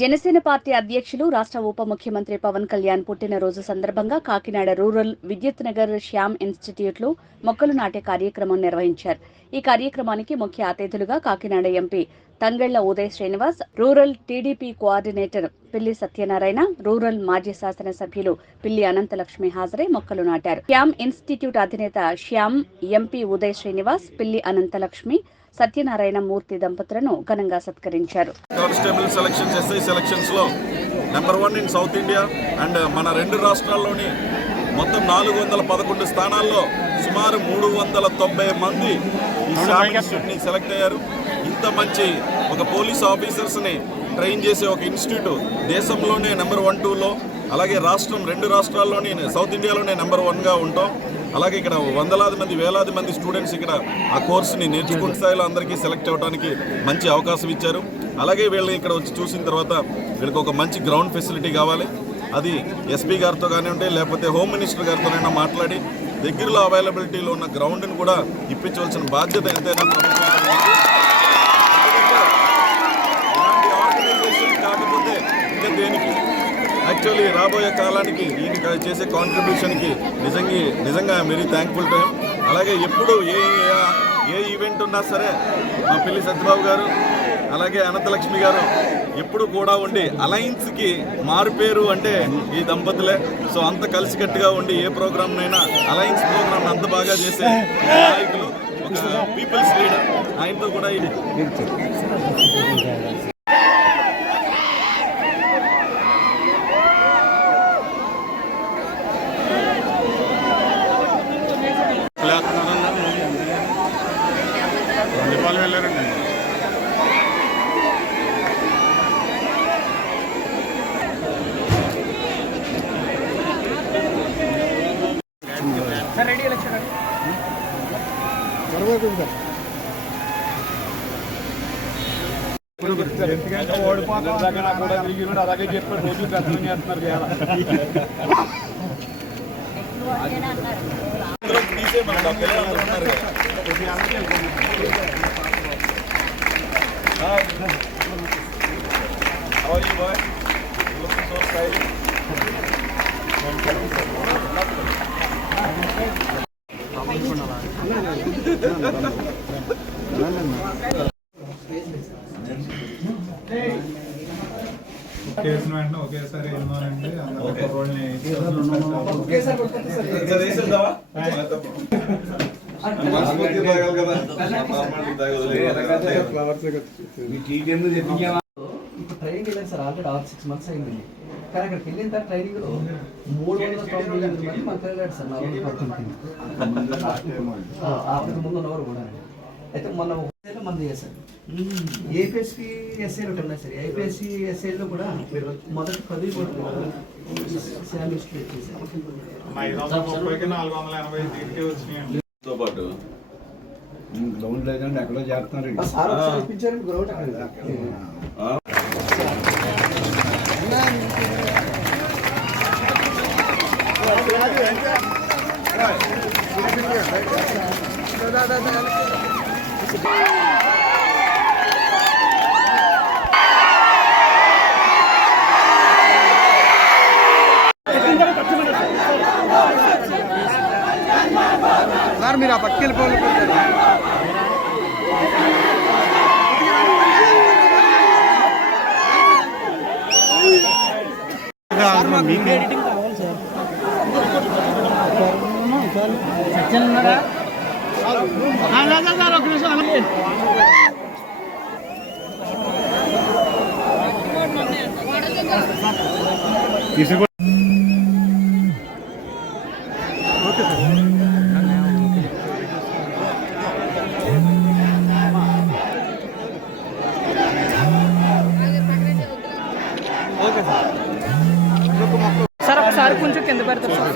Janasena party అధ్యక్షులు రాష్ట్ర ఉప ముఖ్యమంత్రి పవన్ కళ్యాణ్ పుట్టినరోజు సందర్భంగా కాకినాడ రూరల్ విద్యుత్ నగర్ శ్యామ్ ఇన్స్టిట్యూట్లో మొక్కలు నాటే కార్యక్రమం నిర్వహించారు. ఈ కార్యక్రమానికి ముఖ్య అతిథులుగా Kakinada MP Tangella Uday Srinivas, rural TDP coordinator Pilli Satyanarayana, rural మాజీ శాసనసభ్యులు పిల్లి అనంతలక్ష్మి హాజరై మొక్కలు నాటారు. శ్యామ్ ఇన్స్టిట్యూట్ అధినేత శ్యామ్, ఎంపీ ఉదయ్ శ్రీనివాస్, పిల్లి అనంతలక్ష్మి, సత్యనారాయణ మూర్తి దంపతులను ఘనంగా సత్కరించారు. కానిస్టేబుల్ సెలక్షన్స్, ఎస్ఐ సెలక్షన్స్ లో number 1 in south India and మన రెండు రాష్ట్రాల్లోని మొత్తం 411 స్థానాల్లో సుమారు 390 మంది ఈ శ్యామ్ ఇన్స్టిట్యూట్ ని సెలెక్ట్ అయ్యారు. ఇంత మంచి ఒక పోలీస్ ఆఫీసర్స్ని ట్రైన్ చేసే ఒక ఇన్స్టిట్యూట్ దేశంలోనే నెంబర్ 1, 2లో, అలాగే రెండు రాష్ట్రాల్లోని సౌత్ ఇండియాలోనే నెంబర్ 1గా ఉంటాం. అలాగే ఇక్కడ వందలాది మంది, వేలాది మంది స్టూడెంట్స్ ఇక్కడ ఆ కోర్సుని నేర్చుకున్న స్థాయిలో అందరికీ సెలెక్ట్ అవ్వడానికి మంచి అవకాశం ఇచ్చారు. అలాగే వీళ్ళు ఇక్కడ వచ్చి చూసిన తర్వాత వీళ్ళకి ఒక మంచి గ్రౌండ్ ఫెసిలిటీ కావాలి. అది ఎస్పీ గారితో కానివ్వండి, లేకపోతే హోమ్ మినిస్టర్ గారితోనైనా మాట్లాడి దగ్గరలో అవైలబిలిటీలో ఉన్న గ్రౌండ్ని కూడా ఇప్పించవలసిన బాధ్యత ఎంతైనా ఇలాంటి ఆర్గనైజేషన్ కాకపోతే ఇంకా దేనికి యాక్చువల్లీ రాబోయే కాలానికి ఈయన చేసే కాంట్రిబ్యూషన్కి నిజంగా వెరీ థ్యాంక్ఫుల్ టు హిమ్. అలాగే ఎప్పుడు ఏ ఈవెంట్ ఉన్నా సరే మా పిల్లి సత్యబాబు గారు అలాగే అనంతలక్ష్మి గారు ఎప్పుడు కూడా ఉండి అలయన్స్కి మారుపేరు అంటే ఈ దంపతులే. సో అంత కలిసికట్టుగా ఉండి ఏ ప్రోగ్రామ్నైనా అలయన్స్ ప్రోగ్రామ్ అంత బాగా చేసే నాయకులు, ఒక పీపుల్స్ లీడర్. ఆయనతో కూడా ఇది వెళ్ళారండి. రెడీ ఎలక్షన్ ఓడిపోతా కూడా అలాగే చెప్పారు. రోజు గతం చేస్తున్నారు. How are you, boy? Looking so stylish. కేసును వెంటనే ఒకేసారి వెళ్ళినానండి. ఇప్పుడు ట్రైనింగ్ వెళ్ళాను సార్. ఆల్రెడీ 6 months అయింది. కానీ అక్కడికి వెళ్ళిన తర్వాత ట్రైనింగ్లో 398 మంది మనకు వెళ్ళాడు సార్. 40 ముందు ఉన్నవారు కూడా. అయితే మొన్న మంది చేశారు. ఏపీఎస్పీ ఎస్ఐలు ఒకటి ఉన్నాయి సార్. ఏపీఎస్సీ ఎస్ఐలో కూడా మొదటి 10 కూడా తో పాటు గ్రౌండ్ లేదండి, ఎక్కడో చేస్తున్నారు. గ్రౌండ్ సార్ మీరు ఆ పట్టుకెళ్ళిపోవాలి. ఎడిటింగ్ కావాలి సార్. సత్యం ఉన్నారా? సార్ ఒక నిమిషం తీసుకో. Okay sir. Okay sir. ఒకసారి కొంచెం కింద పెడతారు సార్.